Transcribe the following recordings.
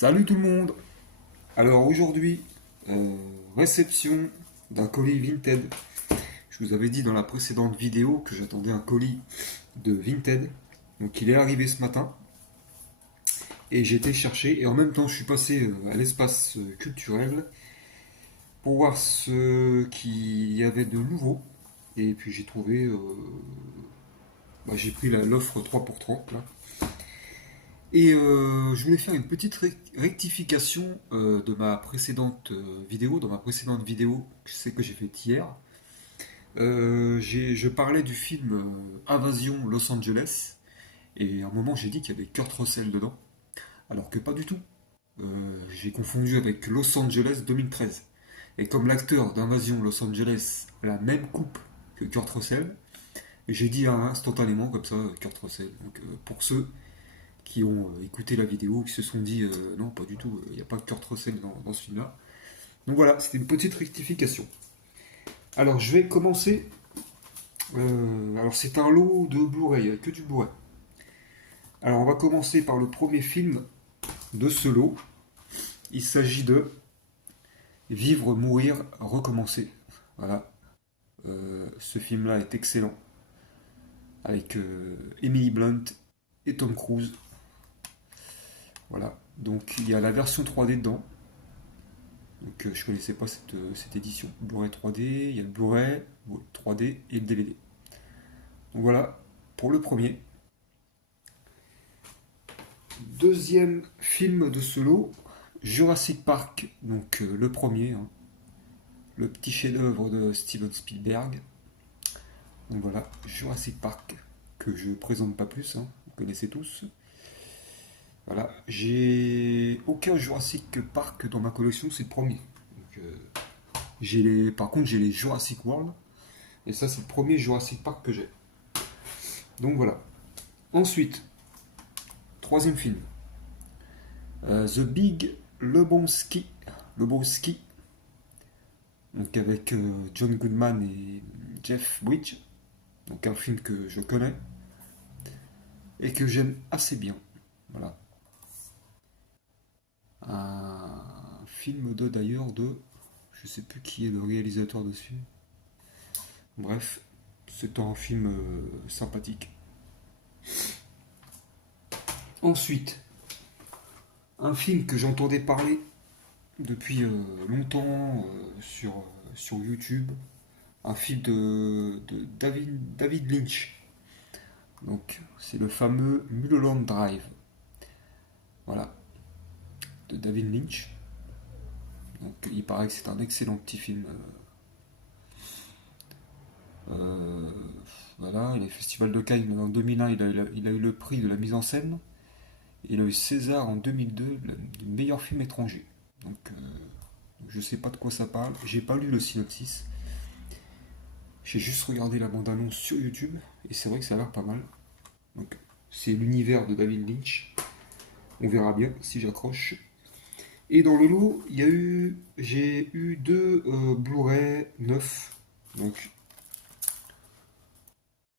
Salut tout le monde! Alors aujourd'hui, réception d'un colis Vinted. Je vous avais dit dans la précédente vidéo que j'attendais un colis de Vinted. Donc il est arrivé ce matin et j'ai été chercher et en même temps je suis passé à l'espace culturel pour voir ce qu'il y avait de nouveau. Et puis j'ai trouvé, j'ai pris l'offre 3 pour 30 là. Et je voulais faire une petite rectification de ma précédente vidéo. Dans ma précédente vidéo, c'est que j'ai faite hier, je parlais du film Invasion Los Angeles. Et à un moment, j'ai dit qu'il y avait Kurt Russell dedans. Alors que pas du tout. J'ai confondu avec Los Angeles 2013. Et comme l'acteur d'Invasion Los Angeles a la même coupe que Kurt Russell, j'ai dit instantanément comme ça Kurt Russell. Donc pour ceux qui ont écouté la vidéo, qui se sont dit non, pas du tout, il n'y a pas Kurt Russell dans ce film-là. Donc voilà, c'était une petite rectification. Alors je vais commencer. Alors c'est un lot de Blu-ray, il n'y a que du Blu-ray. Alors on va commencer par le premier film de ce lot. Il s'agit de Vivre, mourir, recommencer. Voilà. Ce film-là est excellent. Avec Emily Blunt et Tom Cruise. Voilà. Donc il y a la version 3D dedans. Donc je connaissais pas cette édition. Blu-ray 3D, il y a le Blu-ray 3D et le DVD. Donc voilà pour le premier. Deuxième film de ce lot, Jurassic Park, donc le premier, hein, le petit chef-d'œuvre de Steven Spielberg. Donc voilà, Jurassic Park, que je présente pas plus, hein, vous connaissez tous. Voilà, j'ai aucun Jurassic Park dans ma collection, c'est le premier. Donc, par contre, j'ai les Jurassic World, et ça, c'est le premier Jurassic Park que j'ai. Donc voilà. Ensuite, troisième film, The Big Lebowski. Lebowski. Donc avec John Goodman et Jeff Bridges. Donc un film que je connais et que j'aime assez bien. Voilà. Un film d'ailleurs de, je sais plus qui est le réalisateur dessus. Bref, c'est un film sympathique. Ensuite, un film que j'entendais parler depuis longtemps sur YouTube, un film de David Lynch. Donc, c'est le fameux Mulholland Drive. Voilà, de David Lynch. Donc, il paraît que c'est un excellent petit film. Voilà, les festivals de Cannes en 2001, il a eu le prix de la mise en scène. Il a eu César en 2002, du meilleur film étranger. Donc, je sais pas de quoi ça parle. J'ai pas lu le synopsis. J'ai juste regardé la bande-annonce sur YouTube et c'est vrai que ça a l'air pas mal. Donc, c'est l'univers de David Lynch. On verra bien si j'accroche. Et dans le lot, j'ai eu deux Blu-ray neufs. Donc,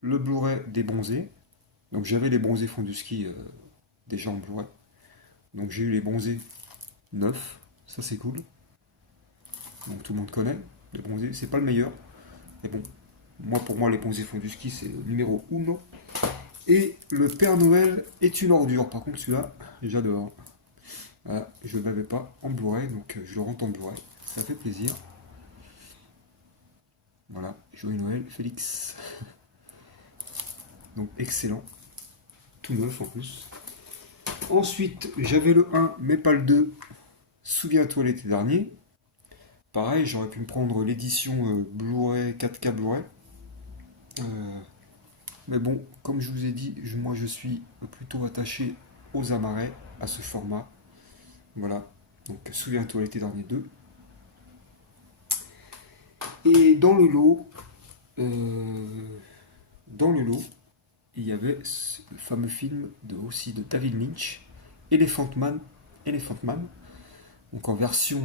le Blu-ray des Bronzés. Donc, j'avais les Bronzés Fond du Ski déjà en Blu-ray. Donc, j'ai eu les Bronzés neufs. Ça, c'est cool. Donc, tout le monde connaît. Les Bronzés, c'est pas le meilleur. Mais bon, pour moi, les Bronzés Fond du Ski, c'est le numéro 1. Et le Père Noël est une ordure. Par contre, celui-là, j'adore. Voilà, je ne l'avais pas en Blu-ray, donc je le rentre en Blu-ray. Ça fait plaisir. Voilà, joyeux Noël, Félix. Donc excellent. Tout neuf en plus. Ensuite, j'avais le 1, mais pas le 2. Souviens-toi l'été dernier. Pareil, j'aurais pu me prendre l'édition Blu-ray, 4K Blu-ray. Mais bon, comme je vous ai dit, moi je suis plutôt attaché aux amarets, à ce format. Voilà, donc souviens-toi l'été dernier 2. Et dans le lot, il y avait le fameux film aussi de David Lynch, Elephant Man, donc en version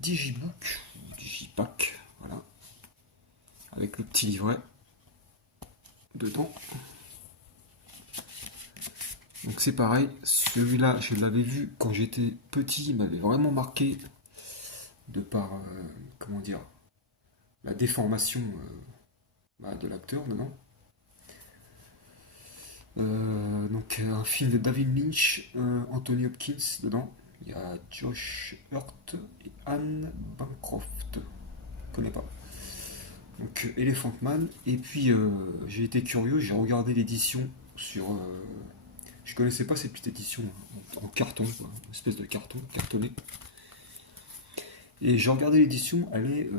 Digibook, Digipack, voilà, avec le petit livret dedans. Donc c'est pareil, celui-là, je l'avais vu quand j'étais petit, il m'avait vraiment marqué de par, comment dire, la déformation de l'acteur dedans. Donc un film de David Lynch, Anthony Hopkins dedans. Il y a Josh Hurt et Anne Bancroft. Je connais pas. Donc Elephant Man. Et puis j'ai été curieux, j'ai regardé l'édition sur. Je connaissais pas cette petite édition en carton, quoi, une espèce de carton cartonné. Et j'ai regardé l'édition, elle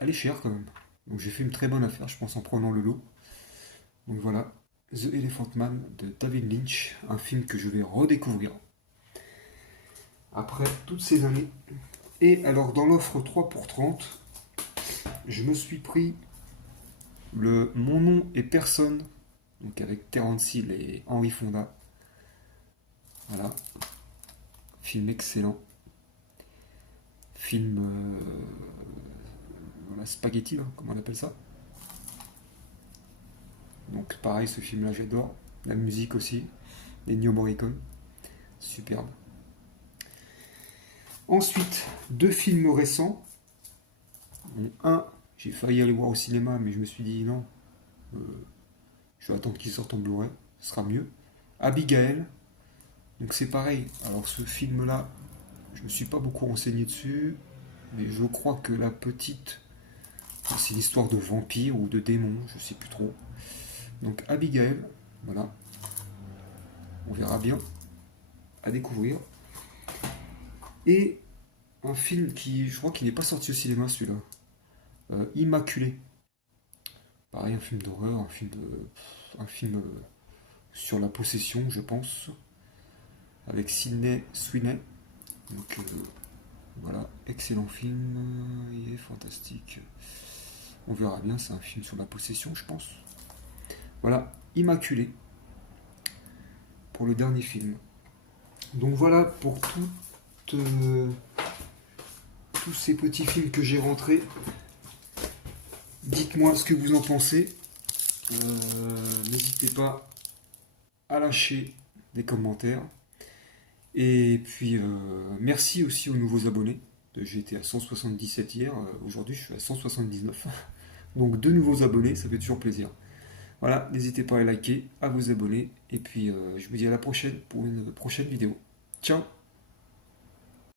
est chère quand même. Donc j'ai fait une très bonne affaire, je pense, en prenant le lot. Donc voilà, The Elephant Man de David Lynch, un film que je vais redécouvrir après toutes ces années. Et alors dans l'offre 3 pour 30, je me suis pris le Mon nom est personne, donc avec Terence Hill et Henry Fonda. Voilà, film excellent. Film voilà, spaghetti, là, comment on appelle ça. Donc pareil, ce film-là j'adore. La musique aussi, Ennio Morricone, superbe. Ensuite, deux films récents. Bon, un, j'ai failli aller voir au cinéma, mais je me suis dit non, euh, je vais attendre qu'il sorte en Blu-ray, ce sera mieux. Abigail, donc c'est pareil. Alors ce film-là, je me suis pas beaucoup renseigné dessus, mais je crois que la petite, c'est une histoire de vampire ou de démon, je sais plus trop. Donc Abigail, voilà, on verra bien, à découvrir. Et un film qui, je crois qu'il n'est pas sorti au cinéma celui-là, Immaculé. Pareil, un film d'horreur, un film sur la possession, je pense, avec Sydney Sweeney. Donc voilà, excellent film, il est fantastique. On verra bien, c'est un film sur la possession, je pense. Voilà, Immaculé pour le dernier film. Donc voilà pour tous ces petits films que j'ai rentrés. Dites-moi ce que vous en pensez. N'hésitez pas à lâcher des commentaires. Et puis merci aussi aux nouveaux abonnés. J'étais à 177 hier, aujourd'hui je suis à 179. Donc deux nouveaux abonnés, ça fait toujours plaisir. Voilà, n'hésitez pas à liker, à vous abonner. Et puis je vous dis à la prochaine pour une prochaine vidéo. Ciao!